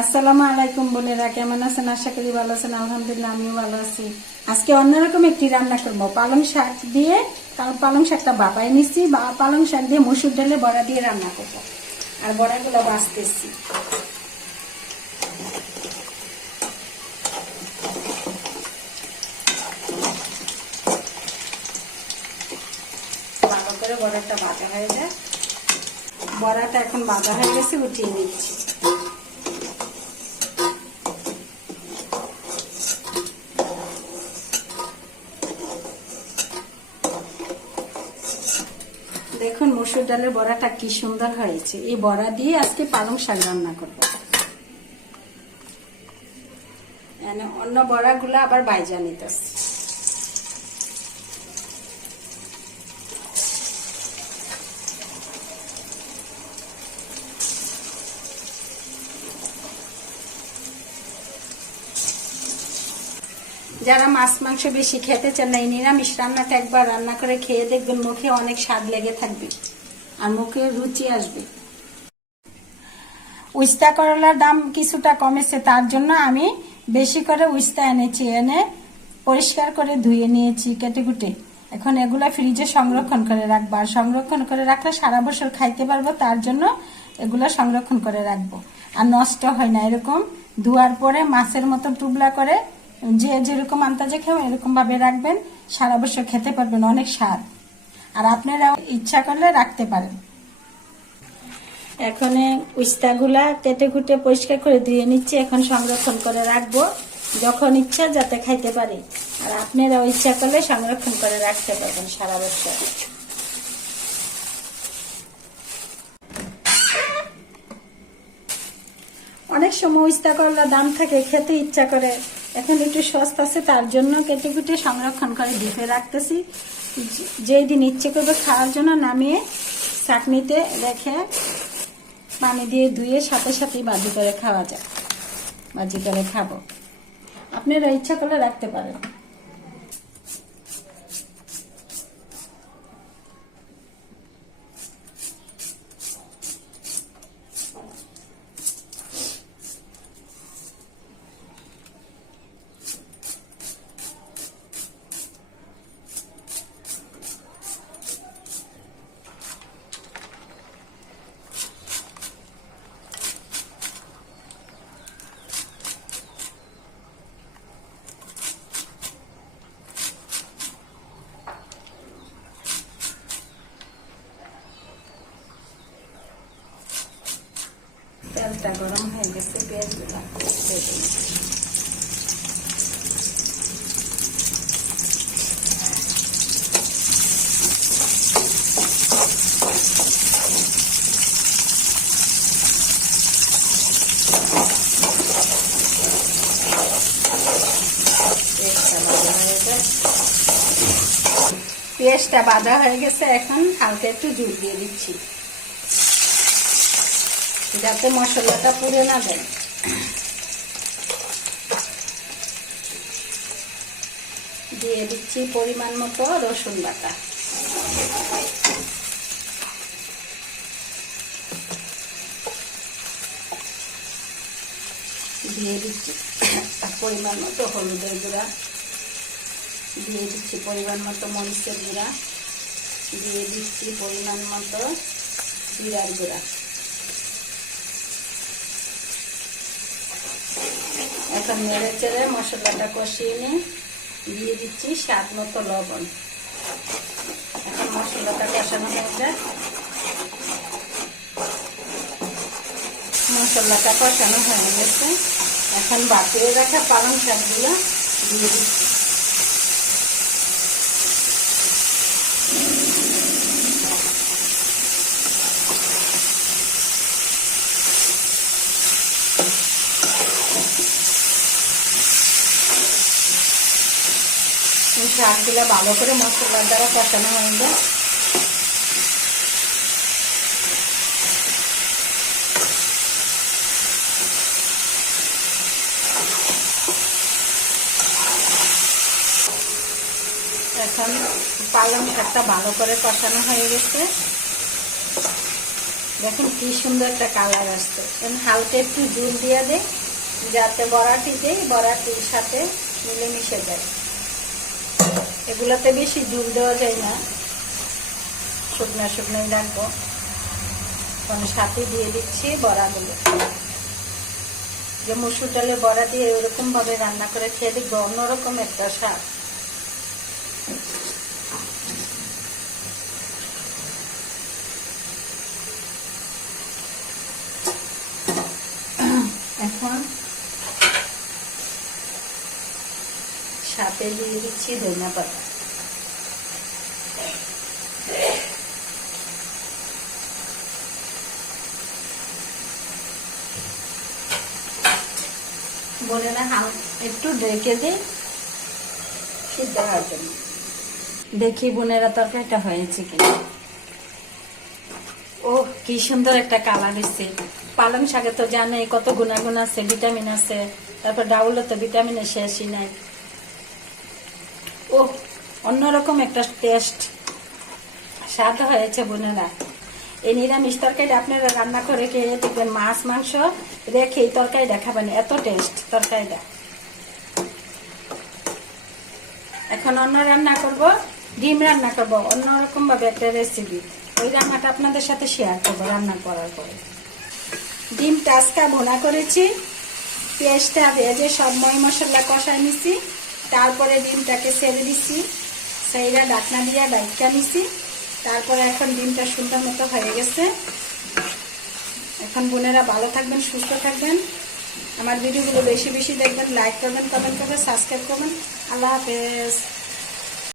আসসালামু আলাইকুম বোনেরা, কেমন আছেন? আশা করি ভালো আছেন। আলহামদুলিল্লাহ আমিও ভালো আছি। আজকে অন্যরকম একটি রান্না করবো পালং শাক দিয়ে। পালং শাকটা বাপাই নিচ্ছি, বা পালং শাক দিয়ে মসুর ডালে বড়া দিয়ে রান্না করবো। আর বড়াগুলো বাছতেছি। ভালো করে বড়াটা ভাজা হয়ে যায়। বড়াটা এখন ভাজা হয়ে গেছে, উঠিয়ে নিচ্ছি। দেখুন মসুর ডালের বড়াটা কি সুন্দর হয়েছে। এই বড়া দিয়ে আজকে পালং শাক রান্না করবো। অন্য বড়াগুলো আবার ভাইজা নিতেছি। যারা মাছ মাংস বেশি খেতে চান না, এই নিরামিষ রান্নাটা একবার রান্না করে খেয়ে দেখবেন, মুখে অনেক স্বাদ লেগে থাকবে আর মুখে রুচি আসবে। উস্তা করলার দাম কিছুটা কমেছে, তার জন্য আমি বেশি করে উস্তা এনেছি। এনে পরিষ্কার করে ধুয়ে নিয়েছি কেটে কুটে। এখন এগুলা ফ্রিজে সংরক্ষণ করে রাখবো। আর সংরক্ষণ করে রাখলে সারা বছর খাইতে পারবো, তার জন্য এগুলা সংরক্ষণ করে রাখবো। আর নষ্ট হয় না। এরকম ধোয়ার পরে মাছের মতো টুবলা করে যে যেরকম আন্দাজে খাবেন এরকম ভাবে রাখবেন, সারা বছর খেতে পারবেন, অনেক স্বাদ। আর আপনারা ইচ্ছা করলে রাখতে পারেন। এখন উস্তাগুলা কেটে কুটে পরিষ্কার করে ধুয়ে নিচ্ছি। এখন সংরক্ষণ করে রাখবো, যখন ইচ্ছা যাতে খাইতে পারি। আর আপনারা ইচ্ছা করলে সংরক্ষণ করে রাখতে পারবেন সারা বছর। অনেক সময় উস্তা করলার দাম থাকে, খেতে ইচ্ছা করে। এখন একটু সস্তা আছে, তার জন্য কেটে কুটে সংরক্ষণ করে ডিপে রাখতেছি। যেই দিন ইচ্ছে করবে খাওয়ার জন্য নামিয়ে চাটনিতে রেখে পানি দিয়ে ধুয়ে সাথে সাথেই ভাজি করে খাওয়া যায়। ভাজি করে খাবো, আপনারা ইচ্ছা করলে রাখতে পারেন। তেলটা গরম হয়ে গেছে, পেঁয়াজগুলো পেঁয়াজটা ভাজা হয়ে গেছে। এখন হালকা একটু জল দিয়ে দিচ্ছি, যাতে মশলাটা পুড়ে না যায়। দিয়ে দিচ্ছি পরিমাণ মতো রসুন বাটা। দিয়ে দিচ্ছি পরিমাণ মতো হলুদের গুঁড়া। দিয়ে দিচ্ছি পরিমাণ মতো মরিচের গুঁড়া। দিয়ে দিচ্ছি পরিমাণ মতো জিরার গুঁড়া। এখন নেড়ে চেড়ে মশলাটা কষিয়ে নিয়ে দিয়ে দিচ্ছি স্বাদ মতো লবণ। এখন মশলাটা কষানো হয়ে যায়। মশলাটা কষানো হয়ে গেছে। এখন বাটিয়ে রাখা পালং শাকগুলো দিয়ে দিচ্ছি। শাকগুলো ভালো করে মশলার দ্বারা কষানো হয়ে যায়। এখন পালং শাকটা ভালো করে কষানো হয়ে গেছে। দেখুন কি সুন্দর একটা কালার আসছে। হালকা একটু জল দিয়ে দেয় যাতে বড়াটির সাথে মিলেমিশে যায়। এগুলোতে বেশি জল দেওয়া যায় না, শুকনো শুকনোই রাখবো। সাথে দিয়ে দিচ্ছি বড়াগুলো। যে মসুর ডালের বড়া দিয়ে এরকম ভাবে রান্না করে খেয়ে দেখবো, অন্যরকম একটা স্বাদ। এখন সাথে দিয়ে দিচ্ছি ধনিয়া পাতা। বোনেরা একটু ঢেকে দিই সিদ্ধ হওয়ার জন্য। দেখি বোনেরা তরকারিটা হয়েছে কিনা। ও কি সুন্দর একটা কালার এসছে। পালং শাকে তো জানোই কত গুণাগুণ আছে, ভিটামিন আছে। তারপর ডাউলে তো ভিটামিনের শেষই নাই। ও অন্যরকম একটা টেস্ট, স্বাদ হয়েছে বোনেরা। এই নিরামিষ তরকারিটা আপনারা রান্না করে খেয়ে দেখবেন, মাছ মাংস রেখে এই তরকারিটা খাবেন, এত টেস্ট তরকারিটা। এখন অন্য রান্না করব, ডিম রান্না করব অন্যরকম ভাবে একটা রেসিপি। ওই রান্নাটা আপনাদের সাথে শেয়ার করবো রান্না করার পরে। ডিমটা আজকে ভুনা করেছি, পেঁয়াজটা ভেজে সব ময় মশলা কষাই নিছি। তারপরে ডিমটাকে ছেড়ে দিচ্ছি, সেইটা ঢাকনা দিয়ে ডাইকা নিছি। তারপরে এখন ডিমটা সুন্দর মতো হয়ে গেছে। এখন বোনেরা ভালো থাকবেন, সুস্থ থাকবেন। আমার ভিডিওগুলো বেশি বেশি দেখবেন, লাইক করবেন, কমেন্ট করবেন, সাবস্ক্রাইব করবেন। আল্লাহ হাফেজ।